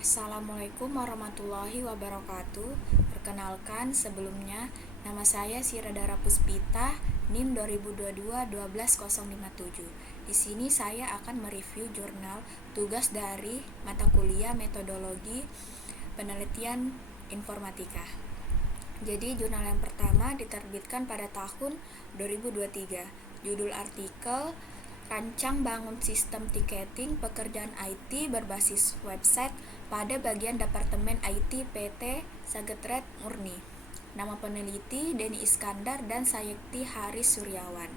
Assalamualaikum warahmatullahi wabarakatuh. Perkenalkan, sebelumnya nama saya Siradara Puspita, NIM 2022-12057. Di sini saya akan mereview jurnal tugas dari mata kuliah Metodologi Penelitian Informatika. Jadi jurnal yang pertama diterbitkan pada tahun 2023. Judul artikel Rancang Bangun Sistem Tiketing Pekerjaan IT Berbasis Website pada bagian Departemen IT PT Sagetret Murni. Nama peneliti Denny Iskandar dan Sayekti Haris Suryawan.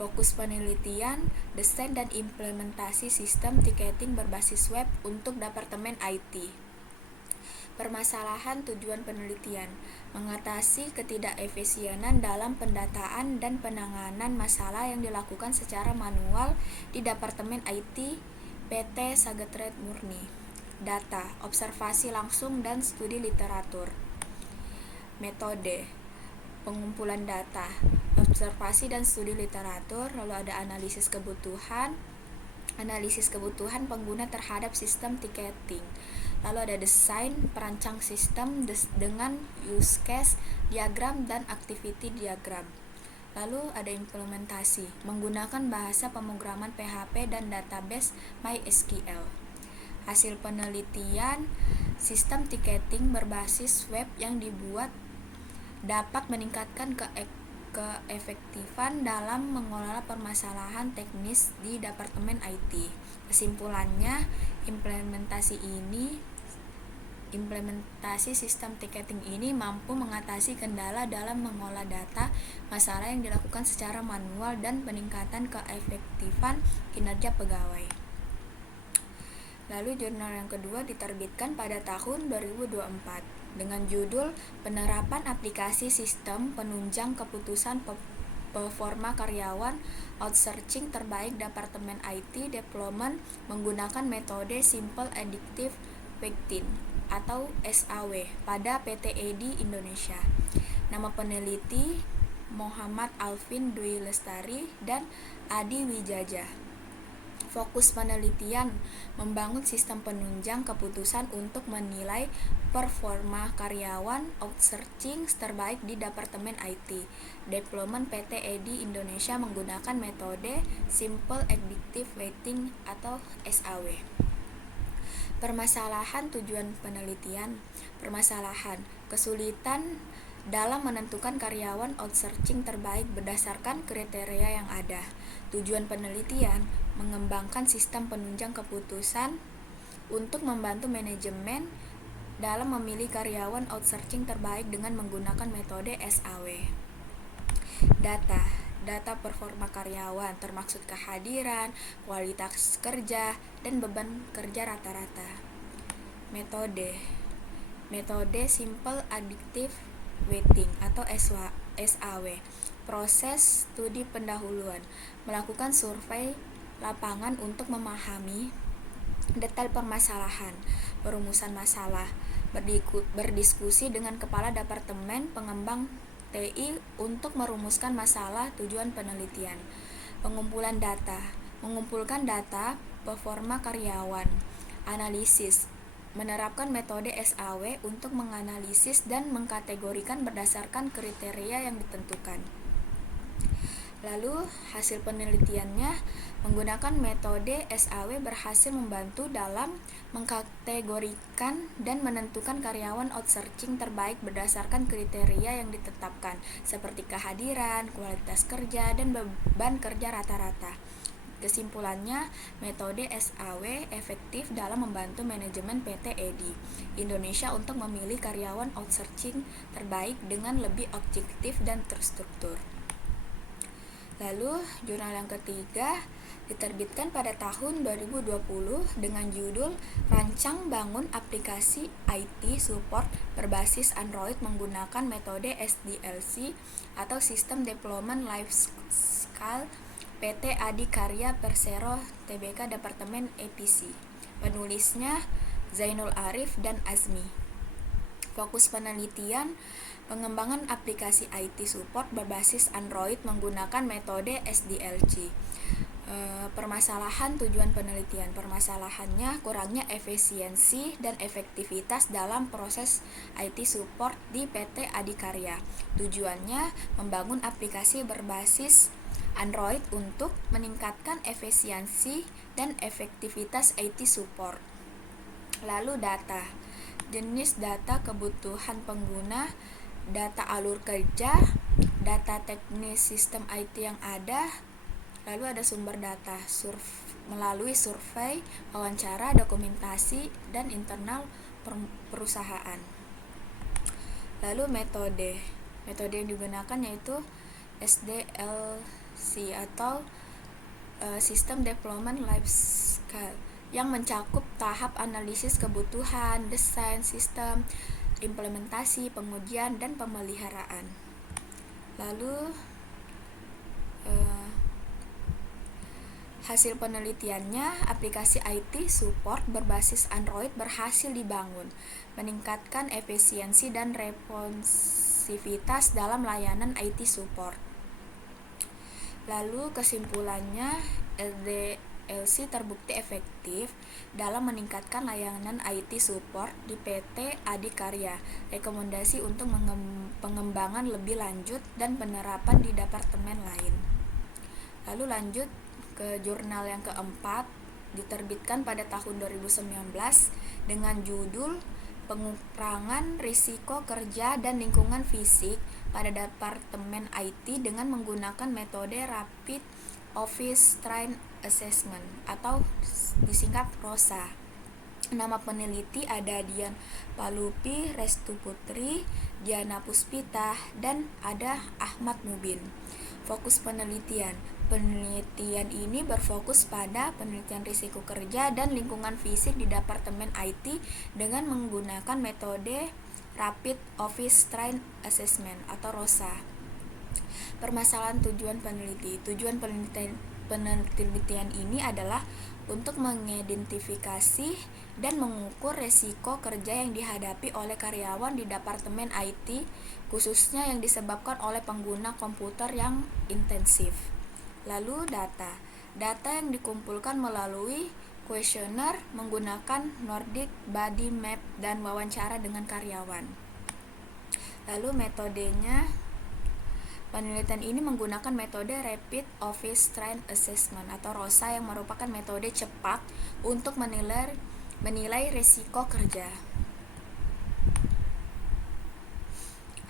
Fokus penelitian, desain dan implementasi sistem tiketing berbasis web untuk Departemen IT. Permasalahan tujuan penelitian, mengatasi ketidakefisienan dalam pendataan dan penanganan masalah yang dilakukan secara manual di Departemen IT PT Sagetret Murni. Data, observasi langsung dan studi literatur. Metode, pengumpulan data, observasi dan studi literatur, lalu ada analisis kebutuhan pengguna terhadap sistem tiketing. Lalu ada desain, perancang sistem dengan use case, diagram, dan activity diagram. Lalu ada implementasi, menggunakan bahasa pemrograman PHP dan database MySQL. Hasil penelitian, sistem tiketing berbasis web yang dibuat dapat meningkatkan keefektifan dalam mengelola permasalahan teknis di Departemen IT. Kesimpulannya, implementasi sistem tiketing ini mampu mengatasi kendala dalam mengolah data, masalah yang dilakukan secara manual, dan peningkatan keefektifan kinerja pegawai. Lalu jurnal yang kedua diterbitkan pada tahun 2024 dengan judul Penerapan Aplikasi Sistem Penunjang Keputusan Performa Karyawan Outsourcing Terbaik Departemen IT Development menggunakan metode Simple Additive Weighting atau SAW pada PT EDI Indonesia. Nama peneliti Muhammad Alvin Dwi Lestari dan Adi Wijaja. Fokus penelitian, membangun sistem penunjang keputusan untuk menilai performa karyawan outsourcing terbaik di Departemen IT Development PT EDI Indonesia menggunakan metode Simple Additive Weighting atau SAW. Permasalahan tujuan penelitian. Permasalahan, kesulitan dalam menentukan karyawan outsourcing terbaik berdasarkan kriteria yang ada. Tujuan penelitian, mengembangkan sistem penunjang keputusan untuk membantu manajemen dalam memilih karyawan outsourcing terbaik dengan menggunakan metode SAW. Data performa karyawan termaksud kehadiran, kualitas kerja, dan beban kerja rata-rata. Metode Simple Additive Weighting atau SAW. Proses studi pendahuluan, melakukan survei lapangan untuk memahami detail permasalahan, perumusan masalah, berdiskusi dengan kepala departemen pengembang TI untuk merumuskan masalah tujuan penelitian. Pengumpulan data, mengumpulkan data performa karyawan. Analisis, menerapkan metode SAW untuk menganalisis dan mengkategorikan berdasarkan kriteria yang ditentukan. Lalu hasil penelitiannya, menggunakan metode SAW berhasil membantu dalam mengkategorikan dan menentukan karyawan outsourcing terbaik berdasarkan kriteria yang ditetapkan seperti kehadiran, kualitas kerja, dan beban kerja rata-rata. Kesimpulannya, metode SAW efektif dalam membantu manajemen PT EDI Indonesia untuk memilih karyawan outsourcing terbaik dengan lebih objektif dan terstruktur. Lalu, jurnal yang ketiga diterbitkan pada tahun 2020 dengan judul Rancang Bangun Aplikasi IT Support Berbasis Android Menggunakan Metode SDLC atau System Development Lifecycle PT Adikarya Persero Tbk Departemen EPC. Penulisnya Zainul Arif dan Azmi. Fokus penelitian, pengembangan aplikasi IT support berbasis Android menggunakan metode SDLC. Permasalahan tujuan penelitian. Permasalahannya kurangnya efisiensi dan efektivitas dalam proses IT support di PT Adikarya. Tujuannya membangun aplikasi berbasis Android untuk meningkatkan efisiensi dan efektivitas IT support. Lalu data. Jenis data kebutuhan pengguna, data alur kerja, data teknis sistem IT yang ada. Lalu ada sumber data melalui survei, wawancara, dokumentasi, dan internal perusahaan. Lalu metode yang digunakan yaitu SDLC atau System Development Life Cycle, yang mencakup tahap analisis kebutuhan, desain sistem, implementasi, pengujian, dan pemeliharaan. Lalu hasil penelitiannya, aplikasi IT support berbasis Android berhasil dibangun, meningkatkan efisiensi dan responsivitas dalam layanan IT support. Lalu kesimpulannya, SDLC terbukti efektif dalam meningkatkan layanan IT support di PT Adikarya. Rekomendasi untuk pengembangan lebih lanjut dan penerapan di departemen lain. Lalu lanjut ke jurnal yang keempat, diterbitkan pada tahun 2019 dengan judul Pengurangan Risiko Kerja dan Lingkungan Fisik pada Departemen IT dengan menggunakan metode Rapid Office Train Assessment atau disingkat ROSA. Nama peneliti ada Dian Palupi, Restu Putri, Diana Puspita, dan ada Ahmad Mubin. Fokus penelitian ini berfokus pada penelitian risiko kerja dan lingkungan fisik di Departemen IT dengan menggunakan metode Rapid Office Train Assessment atau ROSA. Permasalahan tujuan peneliti. Tujuan penelitian ini adalah untuk mengidentifikasi dan mengukur risiko kerja yang dihadapi oleh karyawan di Departemen IT, khususnya yang disebabkan oleh pengguna komputer yang intensif. Lalu data yang dikumpulkan melalui kuesioner menggunakan Nordic Body Map dan wawancara dengan karyawan. Lalu metodenya, penelitian ini menggunakan metode Rapid Office Train Assessment atau ROSA yang merupakan metode cepat untuk menilai risiko kerja.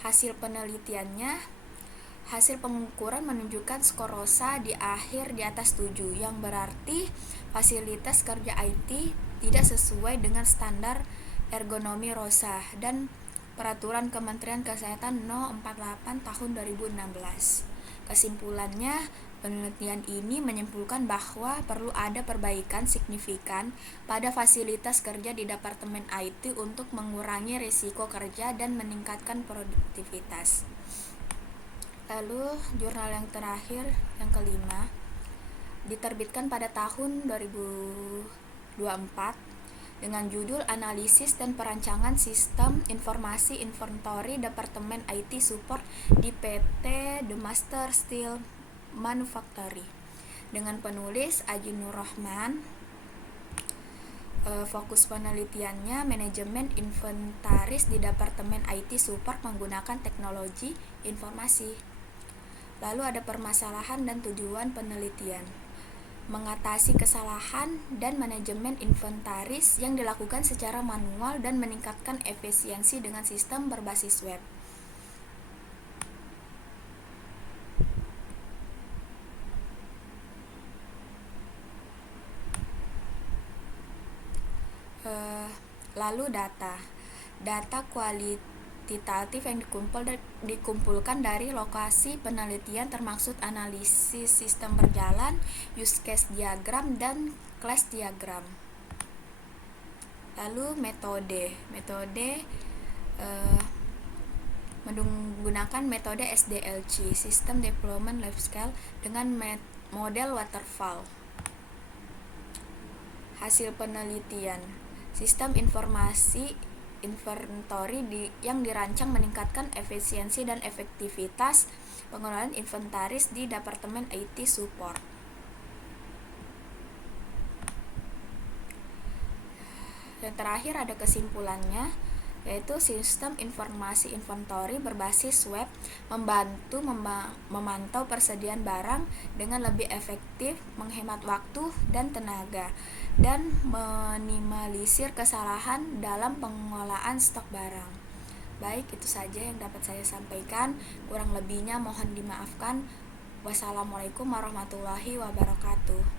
Hasil penelitiannya, hasil pengukuran menunjukkan skor ROSA di akhir di atas 7, yang berarti fasilitas kerja IT tidak sesuai dengan standar ergonomi ROSA dan Peraturan Kementerian Kesehatan No. 48 Tahun 2016. Kesimpulannya, penelitian ini menyimpulkan bahwa perlu ada perbaikan signifikan pada fasilitas kerja di Departemen IT untuk mengurangi risiko kerja dan meningkatkan produktivitas. Lalu jurnal yang terakhir, yang kelima, diterbitkan pada tahun 2024 dengan judul Analisis dan Perancangan Sistem Informasi Inventory Departemen IT Support di PT The Master Steel Manufactory dengan penulis Aji Nur Rahman. Fokus penelitiannya manajemen inventaris di Departemen IT Support menggunakan teknologi informasi. Lalu ada permasalahan dan tujuan penelitian. Mengatasi kesalahan dan manajemen inventaris yang dilakukan secara manual dan meningkatkan efisiensi dengan sistem berbasis web. Lalu data kualitatif yang dikumpulkan dari lokasi penelitian termasuk analisis sistem berjalan, use case diagram, dan class diagram. Lalu metode menggunakan metode SDLC, System Development Life Cycle, dengan model waterfall. Hasil penelitian, sistem informasi inventory yang dirancang meningkatkan efisiensi dan efektivitas pengelolaan inventaris di Departemen IT Support. Yang terakhir ada kesimpulannya, yaitu sistem informasi inventory berbasis web membantu memantau persediaan barang dengan lebih efektif, menghemat waktu dan tenaga, dan meminimalisir kesalahan dalam pengelolaan stok barang. Baik, itu saja yang dapat saya sampaikan. Kurang lebihnya mohon dimaafkan. Wassalamualaikum warahmatullahi wabarakatuh.